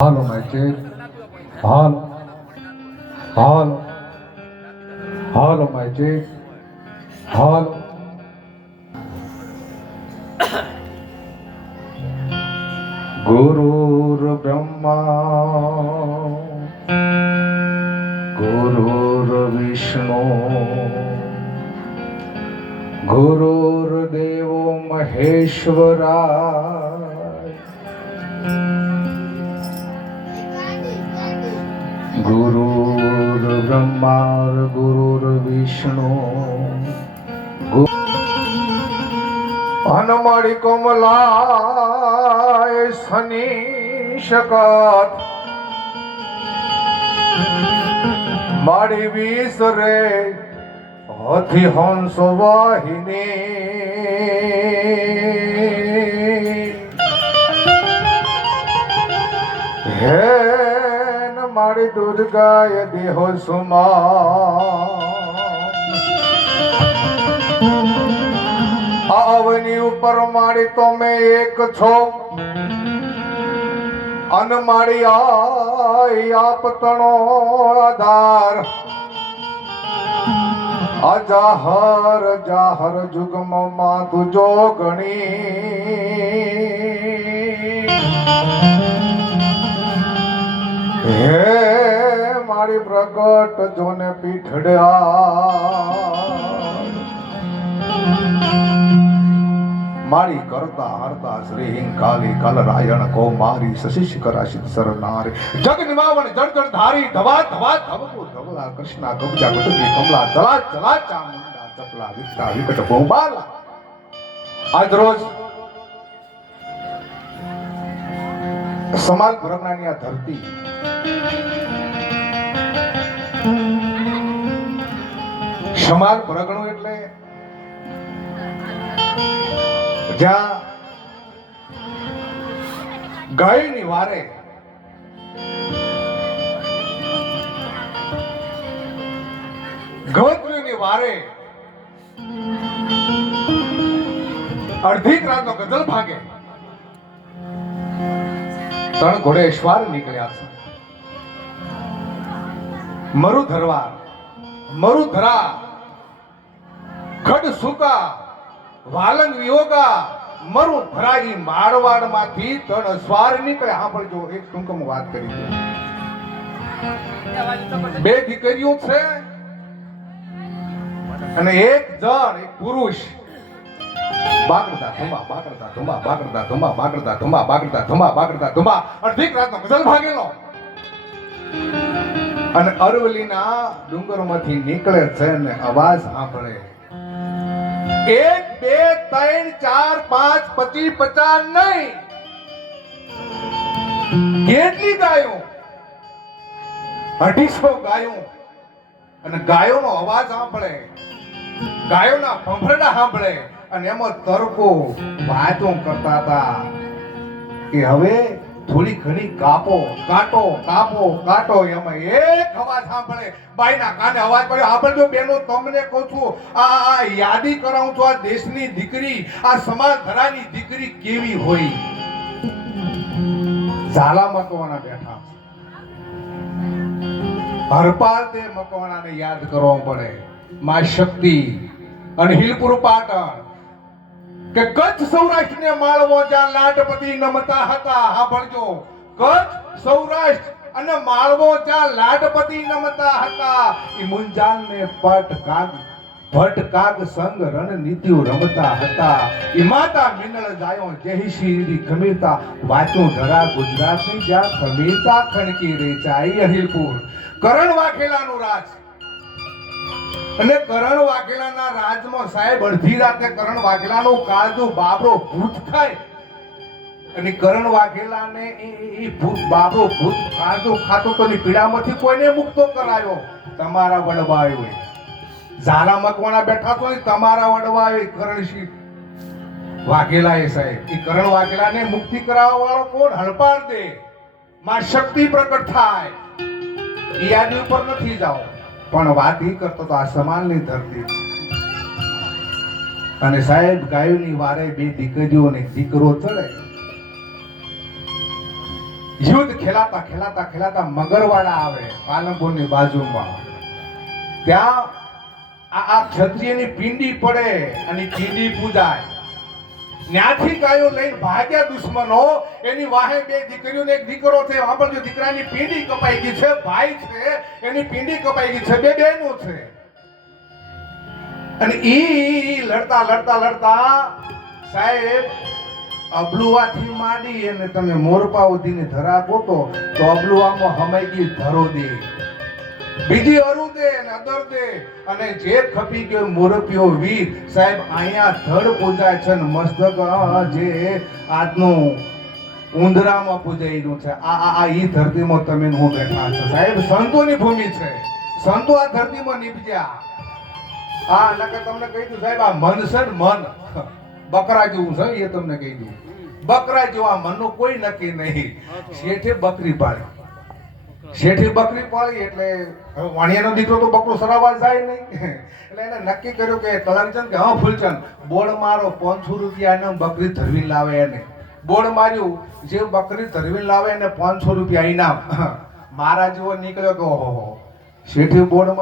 Halo Magic, halo, halo, halo Magic, halo. Gurur Brahma, Gurur Vishnu, Gurur Devo Maheshwara. ગુરુર Brahma ગુરુર Vishnu અનમળી કોમલાય શનિ શકત મારી વિસ રે હથી હંસ વાહિની હે મારી દુર્ગાય દેહો સુમા અવની ઉપર મારી તો મેં એક છો અન મારી આપતણો આધાર અજાહર જાહર જુગમમાં તુજો ગણી હે મારી પ્રગટ જોને પીઠડ્યા મારી કરતા હરતા શ્રી હિંગ કાલી કલ રાયણ કો મારી શશિશ કરાશિત સરનારી જગ નિમાવણ જળ જળ ધારી ધવા ધવા ધવકો ધવલા કૃષ્ણા ગબજા ગટકી કમલા ચલા ચલા ચામુંડા ચપલા વિકટા વિકટ ભોબાલા આજ રોજ સમાજ ભરમણાની આ ધરતી સમાજ પરગણું એટલે જ્યાં ગાયની વારે ગવત્રીની વારે અડધી રાતનો ગઝલ ભાગે ત્રણ ઘોડેશ્વર નીકળ્યા છે મરુધરવાર મરુધરા ખડ સુકા વાલંગ વિયોગા મરુધરાઈ મારવાડ માંથી ત્રણ સ્વાર નીકળે. સાંભળજો, એક ટૂંકમાં વાત કરી દઉં. બે દીકરીઓ છે અને એક જણ, એક પુરુષ બાગડતા ધુમા બાગડતા ધુમા બાગડતા ધુમા બાગડતા ધુમા બાગડતા ધુમા બાગડતા ધુમા અડધી રાતનો ગઝલ ભાગેલો અને અરવલ્લીના ડુંગરોમાંથી નીકળે છે ને અવાજ સાંભળે 1 2 3 4 5 25 50 નહીં, કેટલી ગાયો? 250 ગાયો. અને ગાયોનો અવાજ સાંભળે, ગાયોના ફંફરડા સાંભળે અને એમાં તરકો વાતો કરતા હતા કે હવે થોડી ઘણી કાપો કાટો કાપો કાટો. એમાં એક અવાજ સાંભળે, બાઈના કાને અવાજ પડ્યો. સાંભળજો બેનો, તમને કહું છું, આ યાદી કરાવું છું, આ દેશની દીકરી, આ સમાજ ધરાની દીકરી કેવી હોય. ઝાલા મકવાણા બેઠા, હરપાલ તે મકવાણાને યાદ કરવો પડે. માં શક્તિ અને હિલપુર પાટણ કે કચ્છ સૌરાષ્ટ્ર ને માળવો જ્યાં લાટપતિ નમતા હતા. સાંભળજો, કચ્છ સૌરાષ્ટ્ર અને માળવો જ્યાં લાટપતિ નમતા હતા. એ મુંજાલ ને પટ કાગ ભટ કાગ સંગ રણનીતિઓ રમતા હતા. એ માતા મિનળ જાયો જેહી શીરી ખમીરતા વાચું ધરા ગુજરાતની જ્યાં ખમીરતા ખણકી રહી ચાઈ. અહિલપુર કરણ વાઘેલાનું રાજ અને કરણ વાઘેલાના રાજમાં સાહેબ અડધી રાતે કરણ વાઘેલાનો કાળજો બાબરો ભૂત ખાય અને કરણ વાઘેલાને એ ભૂત બાબરો ભૂત કાળજો ખાતો તો ની પીડામાંથી કોઈને મુક્તો કરાયો. તમારા વડવાયો ઝાલા મકવાણા બેઠા તો તમારા વડવાયો કરણસિંહ વાઘેલા એ સાહેબ. એ કરણ વાઘેલાને મુક્તિ કરાવવા વાળો કોણ? હળપાળ દે માં શક્તિ પ્રગટ થાય. યાદી ઉપર નથી જાઓ, પણ વાત એ કરતો તો આ સમાનની ધરતી અને સાહેબ ગાયોની વારે બે દીકરીઓ ને દીકરો ચડે. યુદ્ધ ખેલાતા ખેલાતા ખેલાતા મગરવાડા આવે પાલનપુરની બાજુમાં. ત્યાં આ ક્ષત્રિયની પિંડી પડે અને પિંડી પૂજાય. ત્યાંથી ગાયો લઈને ભાગ્યા દુશ્મનો. એની વાહે બે દીકરીઓ ને એક દીકરો છે. વાપરજો, દીકરાની પિંડી કપાઈ ગઈ છે, ભાઈ છે એની પિંડી કપાઈ ગઈ છે, બે બહેનો છે. અને ઈ લડતા લડતા લડતા સાહેબ અબલુવાથી માંડી અને તમે મોરપા સુધીની ધરા ગોતો તો અબલુવામાં હમાઈ ગઈ ધરોદી, બીજી અરુદે અને અદરદે અને જે ખપી ગયો મોરપિયો વીર. સાહેબ અહીંયા ધડ પૂજાય છે ને મસ્તક જે આજનું ઉંદરામાં પૂજાયેલું છે. આ ઈ ધરતીમાં તમે હું બેઠા છો સાહેબ. સંતોની ભૂમિ છે, સંતો આ ધરતીમાં નીપજ્યા. હા નકર તમને કહી દઉં સાહેબ, આ મન છે ને મન બકરા જેવું છે. એ તમને કહી દઉં, બકરા જેવા મનનું કોઈ નક્કી નહીં. શેઠે બકરી પાડી, શેઠી બકરી પાડી એટલે વાણિયાનો દીકરો તો બકરો સરાવવા જાય નહીં. એટલે એને નક્કી કર્યું કે તલંગચંદ કે હા ફૂલચંદ બોર્ડ મારો 500 રૂપિયા બકરી ધરવી લાવે. એને બોર્ડ માર્યું, જે બકરી ધરવી લાવે એને 500 રૂપિયા ઇનામ. મારા જેવો નીકળ્યો કે ઓહો શેઠી બોર્ડ